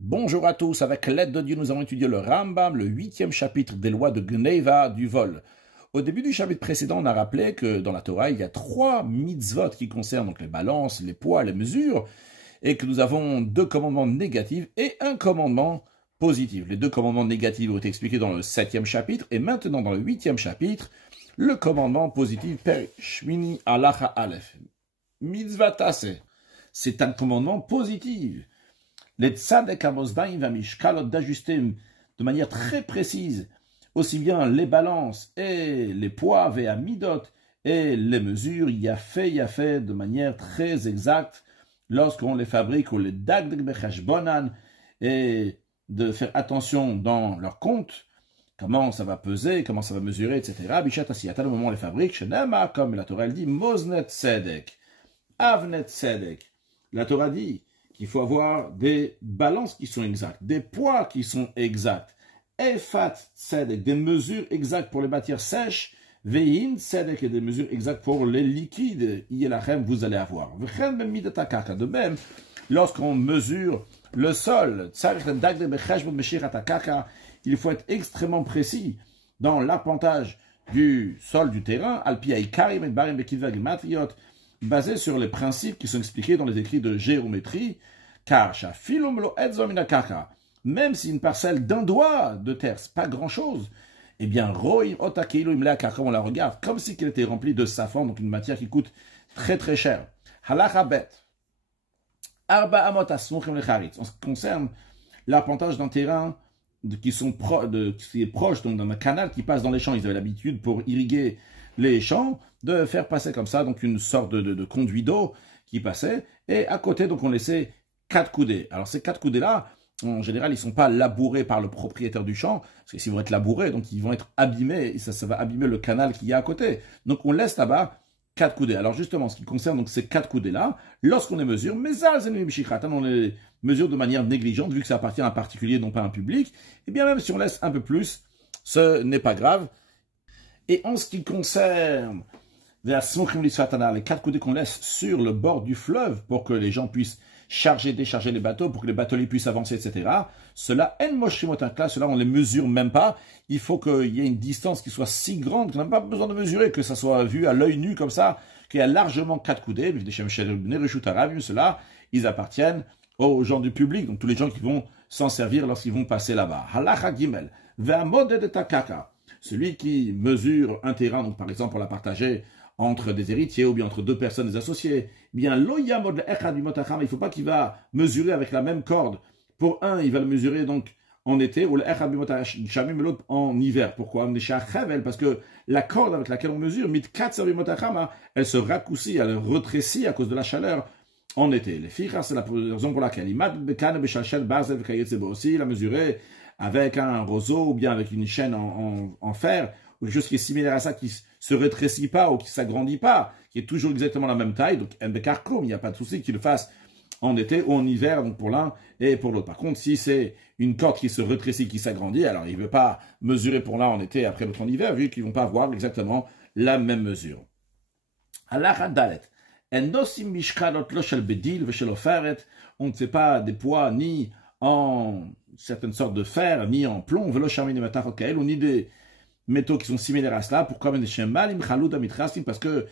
Bonjour à tous, avec l'aide de Dieu, nous allons étudier le Rambam, le 8e chapitre des lois de Gneva, du vol. Au début du chapitre précédent, on a rappelé que dans la Torah, il y a 3 mitzvot qui concernent donc les balances, les poids, les mesures, et que nous avons 2 commandements négatifs et un commandement positif. Les 2 commandements négatifs ont été expliqués dans le 7e chapitre, et maintenant dans le 8e chapitre, le commandement positif, Per Shmini Alacha Aleph. Mitzvah Taseh. C'est un commandement positif. Les tzadek amosbaim va mishkalot d'ajuster de manière très précise aussi bien les balances et les poids vea midot et les mesures yafé de manière très exacte lorsqu'on les fabrique ou les dagdek bechashbonan et de faire attention dans leur compte comment ça va peser, comment ça va mesurer, etc. Bishat asiyata, le moment où on les fabrique, shenama, comme la Torah elle dit, moznet tzedek, avnet tzedek. La Torah dit qu'il faut avoir des balances qui sont exactes, des poids qui sont exacts, efat tzedek, des mesures exactes pour les matières sèches, vein tzedek, et des mesures exactes pour les liquides, yelachem, vous allez avoir. De même, lorsqu'on mesure le sol, il faut être extrêmement précis dans l'appontage du sol du terrain, basé sur les principes qui sont expliqués dans les écrits de géométrie, car même si une parcelle d'un doigt de terre, c'est pas grand-chose, eh bien, on la regarde comme si elle était remplie de safran, donc une matière qui coûte très très cher. Halacha bet. Arba amot asmuchim lecharitz. En ce qui concerne l'appontage d'un terrain qui est proche donc d'un canal qui passe dans les champs, ils avaient l'habitude pour irriguer les champs de faire passer comme ça donc une sorte de conduit d'eau qui passait, et à côté donc on laissait 4 coudées. Alors ces 4 coudées là, en général ils ne sont pas labourés par le propriétaire du champ, parce que s'ils vont être labourés, donc ils vont être abîmés, et ça va abîmer le canal qu'il y a à côté. Donc on laisse là-bas 4 coudées. Alors justement, ce qui concerne donc ces 4 coudées-là, lorsqu'on les mesure, on les mesure de manière négligente, vu que ça appartient à un particulier, non pas à un public, et bien même si on laisse un peu plus, ce n'est pas grave. Et en ce qui concerne les 4 coudées qu'on laisse sur le bord du fleuve pour que les gens puissent charger, décharger les bateaux, pour que les bateliers puissent avancer, etc. Cela, cela on ne les mesure même pas. Il faut qu'il y ait une distance qui soit si grande qu'on n'a pas besoin de mesurer, que ça soit vu à l'œil nu comme ça, qu'il y a largement 4 coudées. Cela, ils appartiennent aux gens du public, donc tous les gens qui vont s'en servir lorsqu'ils vont passer là-bas. Halacha gimel, celui qui mesure un terrain, donc par exemple pour la partager entre des héritiers ou bien entre 2 personnes, des associés, eh bien, il ne faut pas qu'il va mesurer avec la même corde. Pour un, il va le mesurer donc en été, ou l'autre en hiver. Pourquoi? Parce que la corde avec laquelle on mesure, elle se raccourcit, elle rétrécit à cause de la chaleur en été. Les filles, c'est la raison pour laquelle il a mesuré avec un roseau ou bien avec une chaîne en fer, ou quelque chose qui est similaire à ça, qui se rétrécit pas ou qui s'agrandit pas, qui est toujours exactement la même taille, donc il n'y a pas de souci qu'il le fasse en été ou en hiver, donc pour l'un et pour l'autre. Par contre, si c'est une corde qui se rétrécit, qui s'agrandit, alors il ne veut pas mesurer pour l'un en été et après l'autre en hiver, vu qu'ils ne vont pas avoir exactement la même mesure. On ne fait pas des poids ni en certaines sortes de fer, ni en plomb, ni des métaux qui sont similaires à cela. Pourquoi? Parce que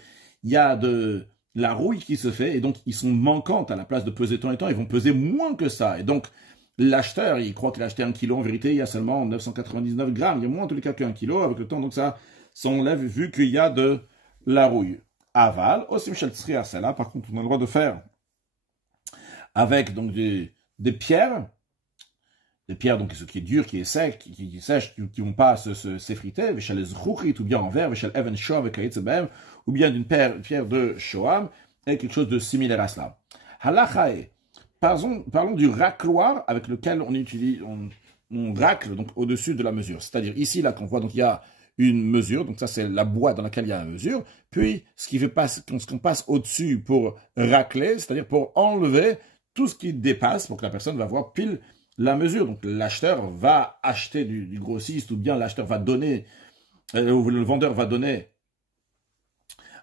il y a de la rouille qui se fait, et donc ils sont manquantes à la place de peser tant et tant, ils vont peser moins que ça. Et donc l'acheteur, il croit qu'il a acheté 1 kilo, en vérité il y a seulement 999 grammes, il y a moins en tous les cas qu'1 kilo avec le temps, donc ça s'enlève vu qu'il y a de la rouille. Aval, osim shel tzriya, celle-là, par contre on a le droit de faire avec donc des pierres, donc ce qui est dur, qui est sec, qui sèche, qui ne vont pas s'effriter, ou bien en verre, ou bien d'une pierre de shoam, et quelque chose de similaire à cela. Halachae, parlons du racloir avec lequel on racle donc au-dessus de la mesure. C'est-à-dire ici, là, qu'on voit, donc il y a une mesure, donc ça c'est la boîte dans laquelle il y a la mesure, puis ce qu'on passe au-dessus pour racler, c'est-à-dire pour enlever tout ce qui dépasse, pour que la personne va voir pile la mesure. Donc l'acheteur va acheter du grossiste, ou bien l'acheteur va donner, ou le vendeur va donner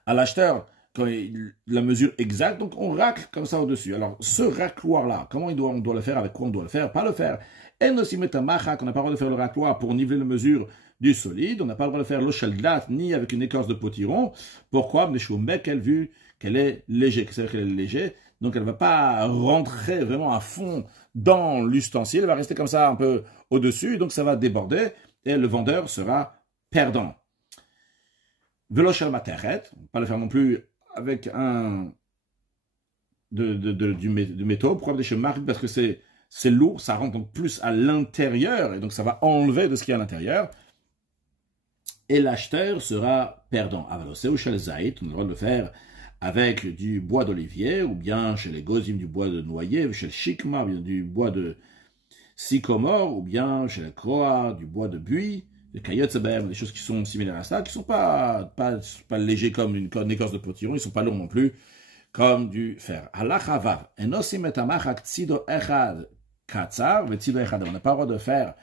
à l'acheteur la mesure exacte, donc on racle comme ça au-dessus. Alors, ce racloir-là, comment on doit le faire, avec quoi on doit le faire? Pas le faire. Et aussi metamacha, qu'on n'a pas le droit de faire le racloir pour niveler la mesure du solide, on n'a pas le droit de faire l'ocheldat, ni avec une écorce de potiron. Pourquoi? Mais qu'elle vu qu'elle est léger, c'est-à-dire qu'elle est léger, donc elle ne va pas rentrer vraiment à fond dans l'ustensile, elle va rester comme ça un peu au-dessus, donc ça va déborder, et le vendeur sera perdant. Velochel materet, on ne va pas le faire non plus avec du métaux. Pourquoi des chez Marc? Parce que c'est lourd, ça rentre donc plus à l'intérieur, et donc ça va enlever de ce qu'il y a à l'intérieur. Et l'acheteur sera perdant. Avalosé ou chez les Zaït, on a le droit de le faire avec du bois d'olivier, ou bien chez les Gozim du bois de noyer, chez le Shikma, du bois de sycomore, ou bien chez les Kroa, du bois de buis, les Kayotzeber, des choses qui sont similaires à ça, qui ne sont pas légers comme une écorce de potiron, ils ne sont pas lourds non plus, comme du fer. On n'a pas le droit de faire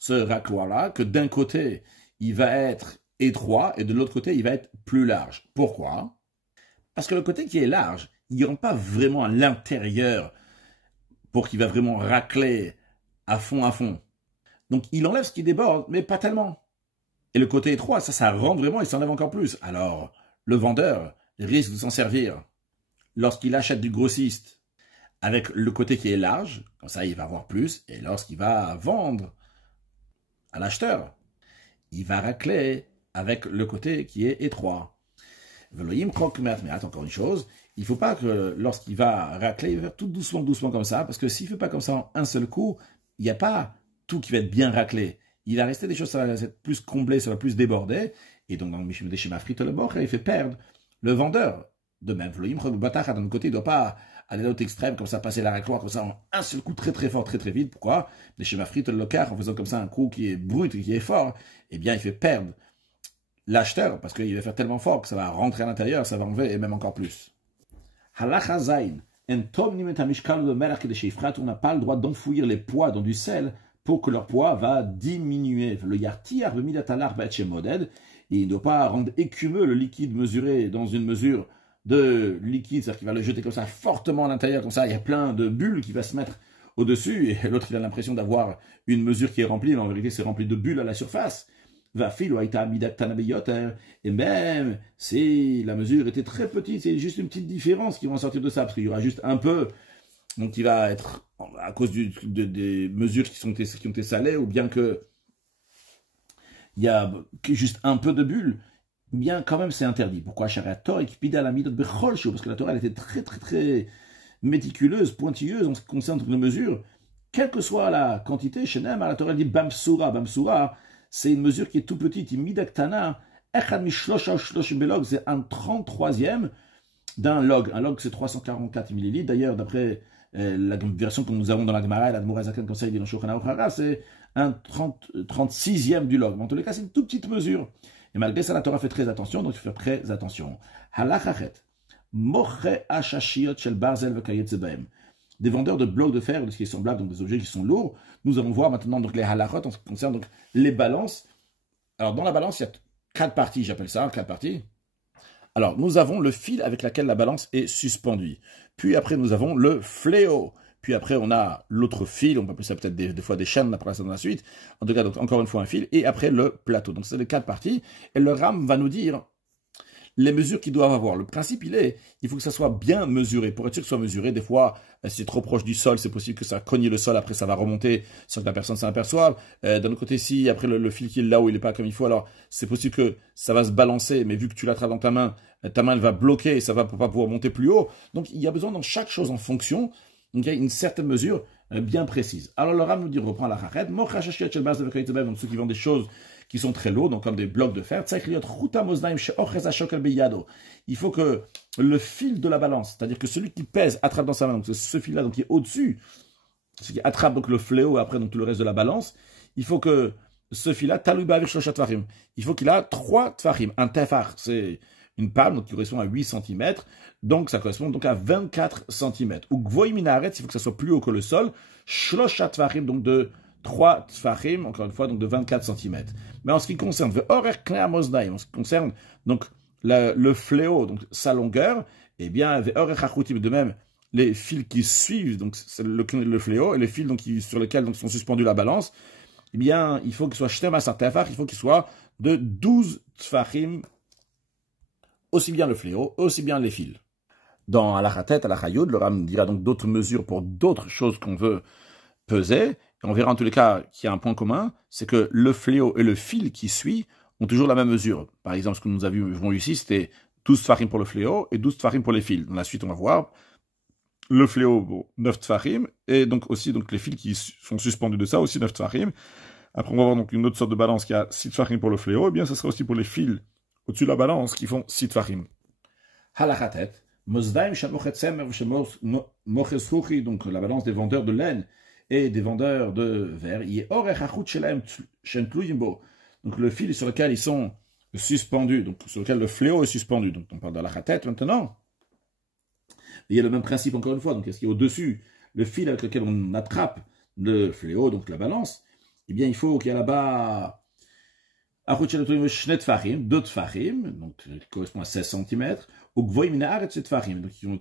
ce racloir-là, que d'un côté, il va être étroit, et de l'autre côté, il va être plus large. Pourquoi? Parce que le côté qui est large, il ne rentre pas vraiment à l'intérieur pour qu'il va vraiment racler à fond, à fond. Donc, il enlève ce qui déborde, mais pas tellement. Et le côté étroit, ça rentre vraiment, il s'enlève encore plus. Alors, le vendeur risque de s'en servir lorsqu'il achète du grossiste avec le côté qui est large, comme ça, il va avoir plus. Et lorsqu'il va vendre à l'acheteur, il va racler avec le côté qui est étroit. Mais attends, encore une chose, il ne faut pas que lorsqu'il va racler, il va faire tout doucement, doucement comme ça, parce que s'il ne fait pas comme ça en un seul coup, il n'y a pas tout qui va être bien raclé. Il va rester des choses, ça va être plus comblé, ça va plus déborder, et donc dans le Mishim de Shema Frite le Bor, il fait perdre le vendeur. De même, d'un autre côté, il ne doit pas aller à l'autre extrême, comme ça, passer la racloir, comme ça, en un seul coup, très très fort, très très vite. Pourquoi? Les Shema Frite le Car, en faisant comme ça un coup qui est brut et qui est fort, eh bien, il fait perdre l'acheteur, parce qu'il va faire tellement fort que ça va rentrer à l'intérieur, ça va enlever, et même encore plus. Halacha Zain, on n'a pas le droit d'enfouir les poids dans du sel pour que leur poids va diminuer. Le yartiar, le midatalar, moded, et il ne doit pas rendre écumeux le liquide mesuré dans une mesure de liquide, c'est-à-dire qu'il va le jeter comme ça fortement à l'intérieur, comme ça, il y a plein de bulles qui va se mettre au-dessus, et l'autre il a l'impression d'avoir une mesure qui est remplie, mais en vérité c'est rempli de bulles à la surface. Et même si la mesure était très petite, c'est juste une petite différence qui va en sortir de ça, parce qu'il y aura juste un peu, donc il va être, à cause des mesures qui ont été salées, ou bien que il y a juste un peu de bulles, bien quand même c'est interdit. Pourquoi? Parce que la Torah elle était très très très méticuleuse, pointilleuse en ce qui concerne les mesures, quelle que soit la quantité. Chez Nehem, la Torah dit Bamsura. Bamsura, c'est une mesure qui est tout petite. Midaktana, Echad Mishlosh Belog, c'est un 33e d'un log. Un log, c'est 344 millilitres. D'ailleurs, d'après la version que nous avons dans la Gemara, la Gemara Zaken, comme ça, il dit dans Shulchan Aruch, c'est un 36e du log. Mais en tous les cas, c'est une toute petite mesure. Et malgré ça, la Torah fait très attention, donc il faut faire très attention. Halachachet, Moche Ashashiot Shel Barzel Vekayetze Baem. Des vendeurs de blocs de fer, de ce qui est semblable, donc des objets qui sont lourds. Nous allons voir maintenant donc les halachot en ce qui concerne donc les balances. Alors dans la balance, il y a 4 parties, j'appelle ça 4 parties. Alors nous avons le fil avec lequel la balance est suspendue. Puis après nous avons le fléau. Puis après on a l'autre fil, on peut appeler ça peut-être des fois des chaînes, on appellera ça dans la suite. En tout cas, donc encore une fois un fil. Et après le plateau. Donc c'est les 4 parties. Et le Ram va nous dire les mesures qu'ils doivent avoir. Le principe, il faut que ça soit bien mesuré. Pour être sûr que ce soit mesuré, des fois, si c'est trop proche du sol, c'est possible que ça cogne le sol, après ça va remonter sans que la personne s'en aperçoive. D'un autre côté, si après le fil qui est là où il n'est pas comme il faut, alors c'est possible que ça va se balancer, mais vu que tu l'attrapes dans ta main elle va bloquer et ça va pas pouvoir monter plus haut. Donc il y a besoin dans chaque chose en fonction, donc il y a une certaine mesure bien précise. Alors le Ram nous dit, on reprend la rachet, donc ceux qui vendent des choses qui sont très lourds, donc comme des blocs de fer. Il faut que le fil de la balance, c'est-à-dire que celui qui pèse attrape dans sa main, donc ce fil-là donc qui est au-dessus, ce qui attrape donc le fléau et après donc tout le reste de la balance, il faut que ce fil-là, il faut qu'il a 3 tfarim. Un tefar, c'est une palme, donc qui correspond à 8 cm, donc ça correspond donc à 24 cm. Ou gvoy minaret, il faut que ça soit plus haut que le sol, shloshat tfarim, donc de 3 tfachim, encore une fois, donc de 24 cm. Mais en ce qui concerne, en ce qui concerne donc le fléau, donc sa longueur, eh bien, de même, les fils qui suivent donc le fléau et les fils donc, sur lesquels donc, sont suspendus la balance, eh bien, il faut qu'il soit shtem asar tefach, il faut qu'il soit de 12 tfachim, aussi bien le fléau, aussi bien les fils. Dans Alachatet, Alachayud, le Ram dira donc d'autres mesures pour d'autres choses qu'on veut peser. Et on verra en tous les cas qu'il y a un point commun, c'est que le fléau et le fil qui suit ont toujours la même mesure. Par exemple, ce que nous avons vu ici, c'était 12 tfachim pour le fléau et 12 tfachim pour les fils. Dans la suite, on va voir le fléau, bon, 9 tfachim, et donc aussi donc, les fils qui sont suspendus de ça, aussi 9 tfachim. Après, on va voir donc une autre sorte de balance qui a 6 tfachim pour le fléau, et bien, ce sera aussi pour les fils au-dessus de la balance qui font 6 tfachim. Halachatet, Mosdaim Shamochetsemer Mochesruchi, donc la balance des vendeurs de laine et des vendeurs de verre, donc le fil sur lequel ils sont suspendus, donc sur lequel le fléau est suspendu. Donc on parle de la khatet maintenant. Il y a le même principe encore une fois. Donc est-ce qu'il y a au-dessus le fil avec lequel on attrape le fléau, donc la balance, eh bien il faut qu'il y ait là-bas deux tfachim, donc qui correspond à 16 cm, ou gvoim minaaret tfachim, donc qui ont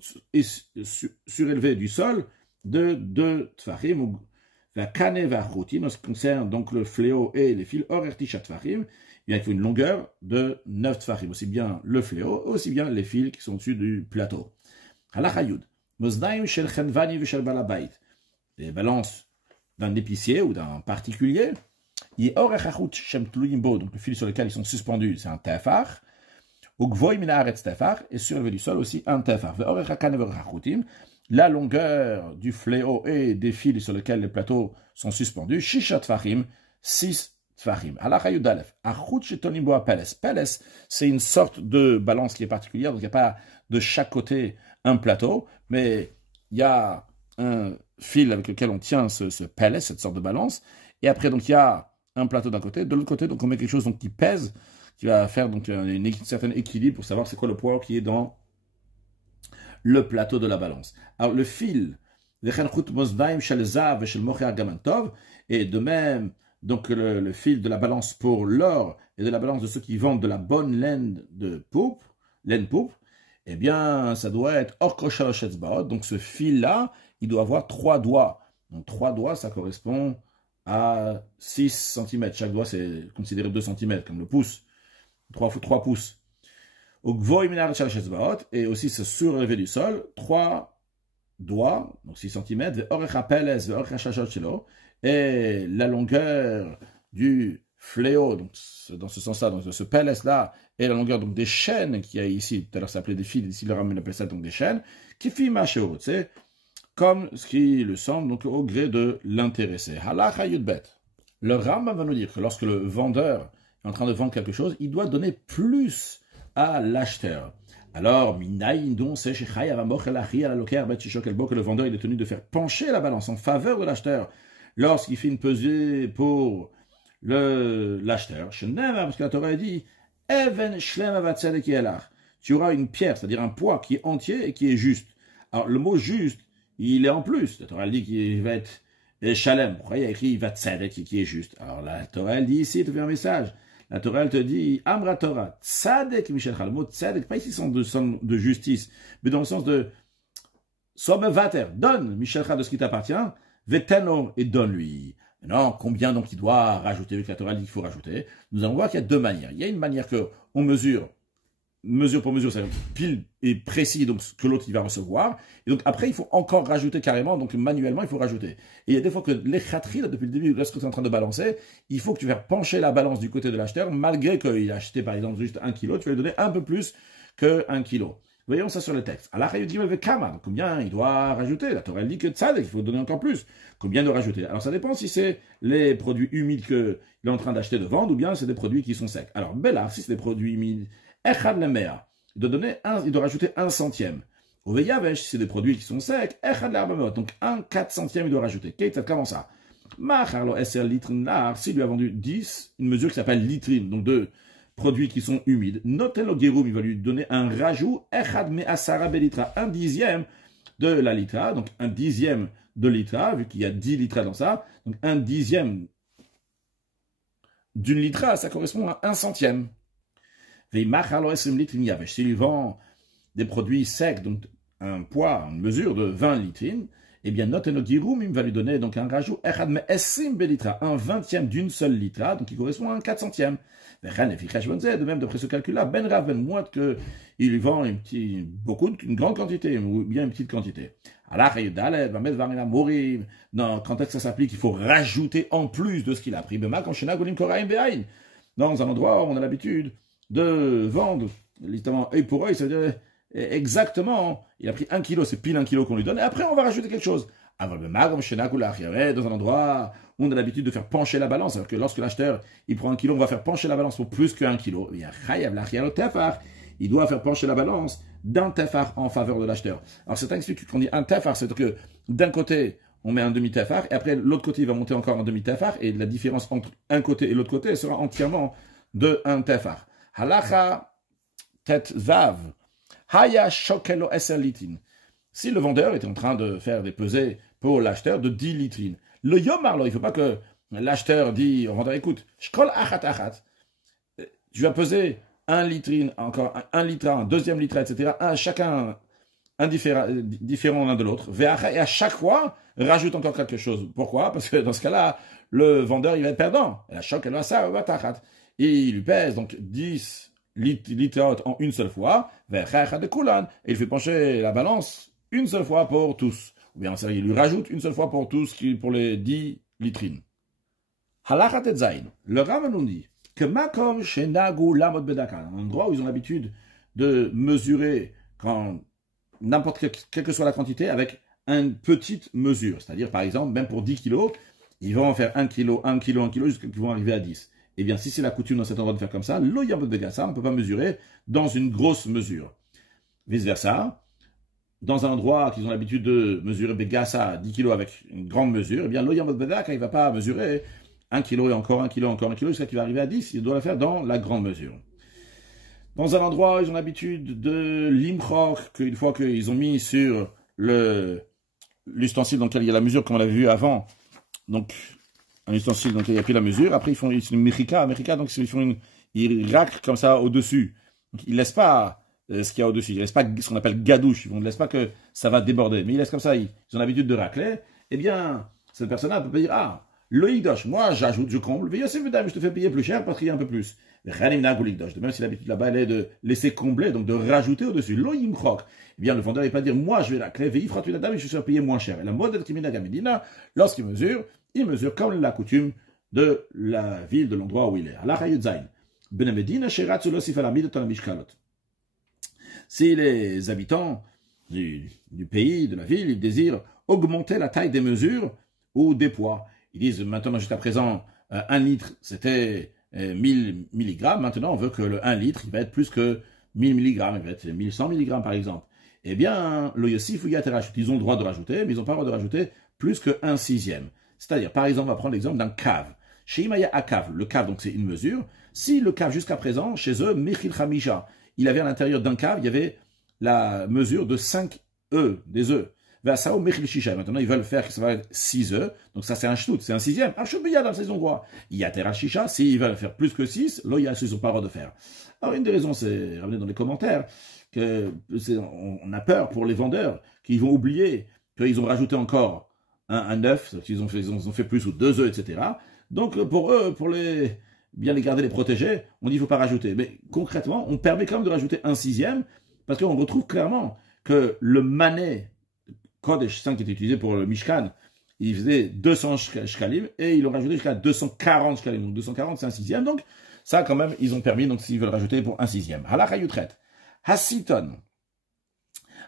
surélevé du sol de 2 tfachim, ou kane vachutin, en ce qui concerne donc le fléau et les fils, orertisha tfachim, il faut une longueur de 9 tfachim, aussi bien le fléau, aussi bien les fils qui sont au-dessus du plateau. Halachayud, mosdaim shel chenvani v'shel balabait, les balances d'un épicier ou d'un particulier, donc le fil sur lequel ils sont suspendus, c'est un tefar. Et surélevé du sol aussi un tefar. La longueur du fléau et des fils sur lesquels les plateaux sont suspendus, shisha tfachim, 6 tfachim. Peles, c'est une sorte de balance qui est particulière, donc il n'y a pas de chaque côté un plateau, mais il y a un fil avec lequel on tient ce peles, cette sorte de balance, et après donc il y a un plateau d'un côté, de l'autre côté, donc on met quelque chose donc, qui pèse, qui va faire donc un certain équilibre pour savoir c'est quoi le poids qui est dans le plateau de la balance. Alors le fil, et de même, donc le fil de la balance pour l'or et de la balance de ceux qui vendent de la bonne laine poupe, eh bien ça doit être donc ce fil-là, il doit avoir 3 doigts. Donc 3 doigts, ça correspond à 6 cm. Chaque doigt, c'est considéré 2 cm, comme le pouce. 3 pouces. Et aussi se surélever du sol, 3 doigts, donc 6 cm, et la longueur du fléau, donc dans ce sens-là, donc ce peles-là, et la longueur donc des chaînes qu'il y a ici, tout à l'heure ça s'appelait des fils, ici le Rambam appelle ça donc des chaînes, qui fit machéo, c'est comme ce qui le semble, donc au gré de l'intéressé. Halacha yudbet. Le Rambam va nous dire que lorsque le vendeur est en train de vendre quelque chose, il doit donner plus à l'acheteur. Alors, que le vendeur il est tenu de faire pencher la balance en faveur de l'acheteur lorsqu'il fait une pesée pour l'acheteur. Parce que la Torah dit tu auras une pierre, c'est-à-dire un poids qui est entier et qui est juste. Alors, le mot juste, il est en plus. La Torah dit qu'il va être shalem. Pourquoi il y a écrit il va tzedek qui est juste? Alors, la Torah elle dit ici, tu fais un message. La Torah elle te dit Amra Torah, tzedek Michelcha. Le mot tzedek, pas ici sens de justice, mais dans le sens de somme vater, donne Michelcha de ce qui t'appartient, veteno et donne-lui. Maintenant, combien donc il doit rajouter, vu que la Torah dit qu'il faut rajouter? Nous allons voir qu'il y a 2 manières. Il y a une manière qu'on mesure pour mesure, c'est-à-dire pile et précis donc ce que l'autre il va recevoir. Et donc après, il faut encore rajouter carrément, donc manuellement, il faut rajouter. Et il y a des fois que les khatri, depuis le début, lorsque tu es en train de balancer, il faut que tu fasses pencher la balance du côté de l'acheteur, malgré qu'il a acheté par exemple juste 1 kilo, tu vas lui donner un peu plus que 1 kilo. Voyons ça sur le texte. Alors, combien il doit rajouter? La Torah dit que tzadek, il faut donner encore plus. Combien de rajouter? Alors, ça dépend si c'est les produits humides qu'il est en train d'acheter, de vendre, ou bien c'est des produits qui sont secs. Alors, Bella, si c'est des produits humides, il doit rajouter 1 centième. Au Veyavesh, si c'est des produits qui sont secs, donc 1/4 centième, il doit rajouter. Comment ça? S'il lui a vendu 10, une mesure qui s'appelle litrine, donc de produits qui sont humides, Notelo Gerum, il va lui donner un rajout, 1 dixième de la litra, donc 1 dixième de litra, vu qu'il y a 10 litras dans ça, donc 1 dixième d'une litra, ça correspond à 1 centième. S'il vend des produits secs, donc un poids, une mesure de 20 litrines, eh bien, note notre giroum, il va lui donner donc un rajout, un vingtième d'une seule litra, donc il correspond à un 400e. De même, d'après ce calcul-là, Ben Rav Ben Mouad, qu'il lui vend une grande quantité, ou bien une petite quantité. Non, quand est-ce que ça s'applique? Il faut rajouter en plus de ce qu'il a pris. Dans un endroit où on a l'habitude de vendre, littéralement œil pour œil, ça veut dire exactement, il a pris 1 kilo, c'est pile 1 kilo qu'on lui donne, et après on va rajouter quelque chose. Dans un endroit où on a l'habitude de faire pencher la balance, alors que lorsque l'acheteur il prend 1 kilo, on va faire pencher la balance pour plus que 1 kilo. Il doit faire pencher la balance d'un tefar en faveur de l'acheteur. Alors certains expliquent qu'on dit un tefar, c'est que d'un côté, on met un demi-tefar, et après l'autre côté, il va monter encore un demi-tefar, et la différence entre un côté et l'autre côté sera entièrement de un tefar. Halacha tet vav. Haya shokelo eselitin. Si le vendeur est en train de faire des pesées pour l'acheteur de 10 litrines, le yomar, il ne faut pas que l'acheteur dit au vendeur, écoute, shkol achat achat, tu vas peser 1 litrine, encore 1 litre, un deuxième litre, etc. Chacun différent l'un de l'autre. Et à chaque fois, rajoute encore quelque chose. Pourquoi? Parce que dans ce cas-là, le vendeur, il va être perdant. Et il lui pèse donc 10 litres en une seule fois. Et il fait pencher la balance une seule fois pour tous. Ou bien, il lui rajoute une seule fois pour tous, pour les 10 litrines. Halachat et Zayn. Le Rav nous dit que Makom Shenagu Lamot Bedaka, un endroit où ils ont l'habitude de mesurer quand n'importe quelle que soit la quantité avec une petite mesure. C'est-à-dire, par exemple, même pour 10 kilos, ils vont en faire 1 kilo, 1 kilo, 1 kilo, jusqu'à qu'ils vont arriver à 10. Eh bien, si c'est la coutume dans cet endroit de faire comme ça, lo Yamot Bedaka, on ne peut pas mesurer dans une grosse mesure. Vice-versa, dans un endroit qu'ils ont l'habitude de mesurer Begassa 10 kilos avec une grande mesure, eh bien, lo Yamot Bedaka, il ne va pas mesurer 1 kilo et encore 1 kilo, encore 1 kilo, jusqu'à qu'il va arriver à 10, il doit la faire dans la grande mesure. Dans un endroit, ils ont l'habitude de l'imchok, qu'une fois qu'ils ont mis sur l'ustensile dans lequel il y a la mesure, comme on l'avait vu avant, donc un ustensile dans lequel il y a pris la mesure, après ils font une mechika, donc ils raclent comme ça au-dessus. Donc ils ne laissent pas ce qu'il y a au-dessus, ils ne laissent pas ce qu'on appelle gadouche, ils ne laissent pas que ça va déborder, mais ils laissent comme ça, ils ont l'habitude de racler, eh bien, cette personne-là peut pas dire, ah, le hikdosh, moi j'ajoute, je comble, je te fais payer plus cher parce qu'il y a un peu plus. De même si l'habitude là-bas elle est de laisser combler, donc de rajouter au-dessus. Lo yimchok, eh bien le vendeur il va pas dire moi je vais la clé, veillifrat tu la dame et je suis payer moins cher. Et la modèle qui mina gamedina, lorsqu'il mesure, il mesure comme la coutume de la ville, de l'endroit où il est. Allah yudzain. Benemedina sherat sulo sifalamid ton mishkalot. Si les habitants du pays, de la ville, ils désirent augmenter la taille des mesures ou des poids. Ils disent maintenant jusqu'à présent 1 litre c'était 1000 mg, maintenant on veut que le 1 litre il va être plus que 1000 mg, il va être 1100 mg par exemple. Eh bien, le Yossif ou Yaterach, ils ont le droit de rajouter, mais ils n'ont pas le droit de rajouter plus que 1/6. C'est-à-dire, par exemple, on va prendre l'exemple d'un cave. Chez Imaya Akav, le cave, donc c'est une mesure. Si le cave jusqu'à présent, chez eux, Mechil Khamisha, il avait à l'intérieur d'un cave, il y avait la mesure de 5 œufs, des œufs. Maintenant, ils veulent faire que ça va être 6 œufs. Donc ça, c'est un shtout, c'est un 6e. Un shtout, il y a dans ces endroits. Il y a terashisha, s'ils veulent faire plus que 6, là, il y a ils n'ont pas le droit de faire. Alors, une des raisons, c'est, ramener dans les commentaires, on a peur pour les vendeurs qu'ils vont oublier qu'ils ont rajouté encore un œuf, qu'ils ont fait plus ou 2 œufs, etc. Donc, pour eux, bien les garder, les protéger, on dit qu'il ne faut pas rajouter. Mais concrètement, on permet quand même de rajouter un 6e, parce qu'on retrouve clairement que le mané Kodesh 5 qui était utilisé pour le Mishkan, il faisait 200 shkalim et ils l'ont rajouté jusqu'à 240 shkalim. Donc 240 c'est un 6e. Donc ça quand même ils ont permis, donc s'ils veulent rajouter pour un 6e. Halakha Yutret. Hasiton.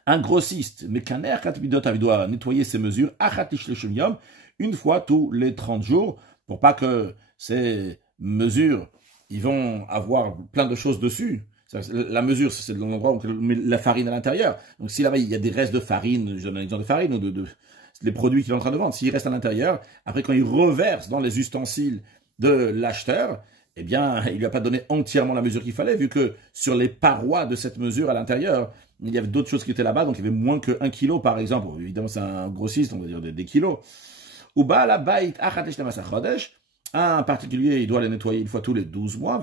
Un grossiste, mais qu'un air katbidot doit nettoyer ses mesures, achatish le yom, une fois tous les 30 jours, pour pas que ces mesures, ils vont avoir plein de choses dessus. La mesure, c'est l'endroit où on met la farine à l'intérieur. Donc si là-bas, il y a des restes de farine, je donne un exemple de farine, ou les produits qu'il est en train de vendre, s'ils restent à l'intérieur, après quand il reverse dans les ustensiles de l'acheteur, eh bien, il lui a pas donné entièrement la mesure qu'il fallait, vu que sur les parois de cette mesure à l'intérieur, il y avait d'autres choses qui étaient là-bas, donc il y avait moins que 1 kilo par exemple. Bon, évidemment, c'est un grossiste, on va dire des kilos. Ou bah la bait achatesh Un particulier, il doit les nettoyer une fois tous les 12 mois.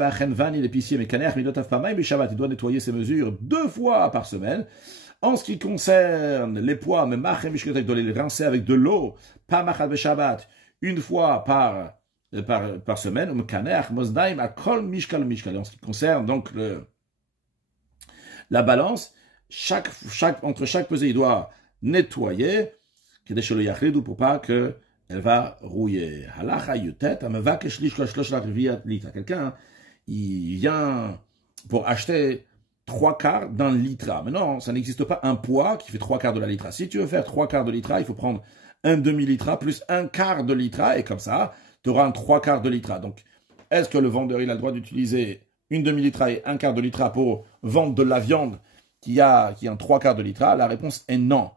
L'épicier, il doit nettoyer ses mesures 2 fois par semaine. En ce qui concerne les poids, il doit les rincer avec de l'eau, pas machat beshabbat, une fois par semaine. En ce qui concerne donc la balance, entre chaque pesée, il doit nettoyer, pour pas que elle va rouiller. Quelqu'un, il vient pour acheter 3/4 d'un litre. Mais non, ça n'existe pas un poids qui fait 3/4 de la litre. Si tu veux faire 3/4 de litre, il faut prendre un demi-litre plus 1/4 de litre, et comme ça, tu auras un 3/4 de litre. Donc, est-ce que le vendeur, il a le droit d'utiliser une demi-litre et 1/4 de litre pour vendre de la viande qui a un 3/4 de litre? La réponse est non.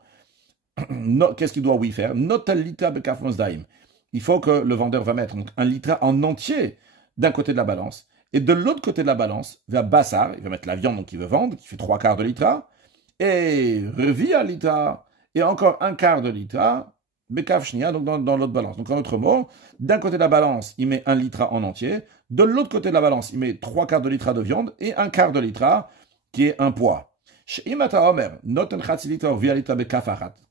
Qu'est-ce qu'il doit oui faire? Il faut que le vendeur va mettre un litre en entier d'un côté de la balance, et de l'autre côté de la balance, vers Bassar, il va mettre la viande donc il veut vendre, qui fait 3/4 de litre, et revi à litre, et encore 1/4 de litre, Bekav Shnia, donc dans l'autre balance. Donc en d'autres mots, d'un côté de la balance, il met 1 litre en entier, de l'autre côté de la balance, il met 3/4 de litre de viande, et 1/4 de litre, qui est un poids. Quel est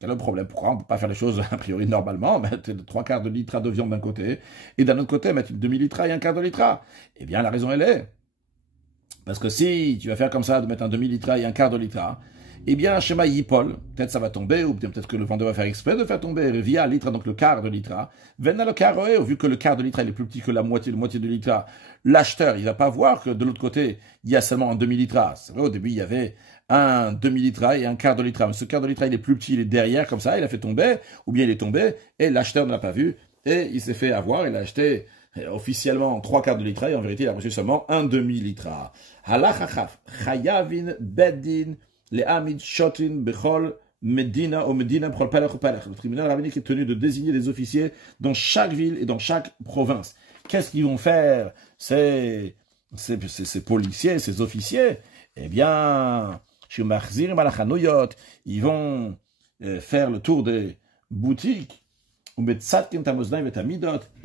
le problème? Pourquoi on ne peut pas faire les choses a priori normalement? Mettre 3/4 de litre de viande d'un côté, et d'un autre côté, mettre une demi-litre et 1/4 de litre. Eh bien, la raison, elle est. Parce que si tu vas faire comme ça, de mettre un demi-litre et 1/4 de litre, eh bien, schéma Yipol, peut-être ça va tomber, ou peut-être que le vendeur va faire exprès de faire tomber via litre, donc le quart de litre. Venna le quart, vu que le quart de litre il est plus petit que la moitié de litre, l'acheteur, il va pas voir que de l'autre côté, il y a seulement un demi-litre. C'est vrai, au début, il y avait un demi-litre et 1/4 de litre. Mais ce quart de litre, il est plus petit, il est derrière, comme ça, il a fait tomber, ou bien il est tombé, et l'acheteur ne l'a pas vu, et il s'est fait avoir, il a acheté officiellement 3/4 de litre, et en vérité, il a reçu seulement un demi-litre. Halachachaf, chayavin, beddin, les amid, shotin, bechol, Medina ou Medina, le tribunal rabbinique est tenu de désigner des officiers dans chaque ville et dans chaque province. Qu'est-ce qu'ils vont faire, ces policiers, ces officiers? Eh bien, ils vont faire le tour des boutiques, ils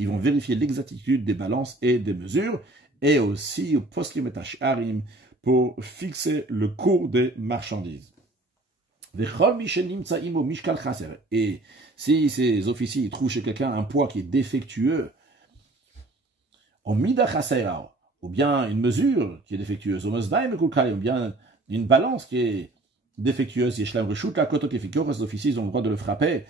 vont vérifier l'exactitude des balances et des mesures, et aussi pour fixer le cours des marchandises. Et si ces officiers trouvent chez quelqu'un un poids qui est défectueux, ou bien une mesure qui est défectueuse, ou bien une balance qui est défectueuse, les officiers ont le droit de le frapper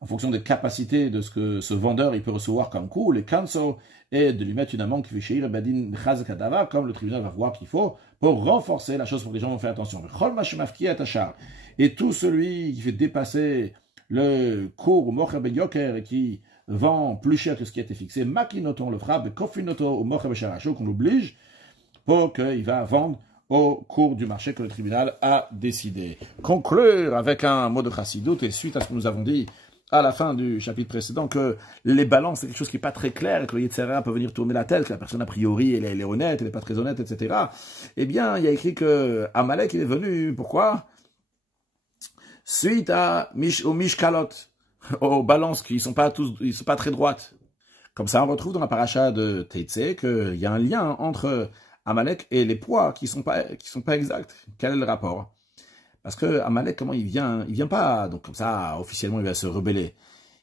en fonction des capacités de ce que ce vendeur il peut recevoir comme coup, les kanso, et de lui mettre une amende qui fait comme le tribunal va voir qu'il faut, pour renforcer la chose pour que les gens vont faire attention. Et tout celui qui fait dépasser le cours et qui vend plus cher que ce qui a été fixé, makinoton le frappe, kofinoto ou qu'on l'oblige pour qu'il va vendre au cours du marché que le tribunal a décidé. Conclure avec un mot de chassidut, et suite à ce que nous avons dit à la fin du chapitre précédent, que les balances, c'est quelque chose qui n'est pas très clair, que le Yetzirah peut venir tourner la tête, que la personne a priori, elle est honnête, elle n'est pas très honnête, etc. Eh bien, il y a écrit que Amalek, il est venu, pourquoi? Suite aux Mishkalot, aux balances qui sont pas très droites. Comme ça, on retrouve dans la paracha de Teitse qu'il y a un lien entre Amalek et les poids qui sont pas exacts. Quel est le rapport? Parce que Amalek, comment il vient pas, donc comme ça, officiellement, il va se rebeller.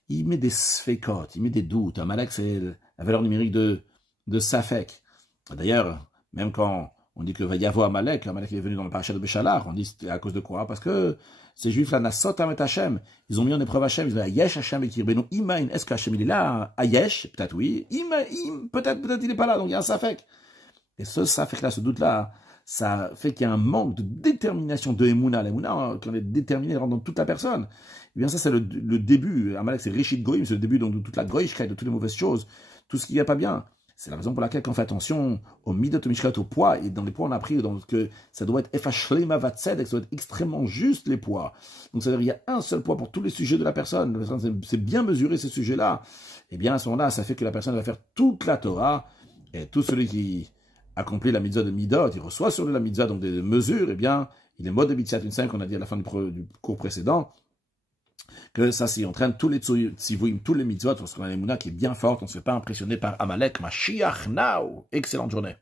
Il met des sfekot, il met des doutes. Amalek, c'est la valeur numérique de Safek. D'ailleurs, même quand on dit que va y avoir Amalek est venu dans le parachat de Béchalar, on dit c'est à cause de quoi? Parce que ces juifs-là, Nasot Amet Hashem, ils ont mis en épreuve Hashem, ils ont dit Ayesh Hashem et Kirbenu Imain, est-ce que Hashem il est là? Ayesh, peut-être oui, peut-être il n'est pas là, donc il y a un Safek. Et ce Safek-là, ce doute-là, ça fait qu'il y a un manque de détermination de Emouna. L'Emouna, quand on est déterminé, rentre dans toute la personne. Eh bien, ça, c'est le début. Amalek, c'est Rishit Goïm, c'est le début de toute la Goïshka, de toutes les mauvaises choses, tout ce qui n'est pas bien. C'est la raison pour laquelle, quand on fait attention au midot, au mishkat, au poids, et dans les poids, on a appris que ça doit être efashlema vatzedek, ça doit être extrêmement juste, les poids. Donc, ça veut dire qu'il y a un seul poids pour tous les sujets de la personne. C'est bien mesuré, ces sujets-là. Eh bien, à ce moment-là, ça fait que la personne va faire toute la Torah, et tout celui qui accomplit la mitzvah de midot, il reçoit sur la mitzvah, donc des mesures, eh bien, il est mode de mitzvah une 5 qu'on a dit à la fin du cours précédent, que ça s'y entraîne tous les tzivouim, tous les mitzvot, parce qu'on a une émouna qui est bien forte, on ne se fait pas impressionner par Amalek, Mashiach now. Excellente journée.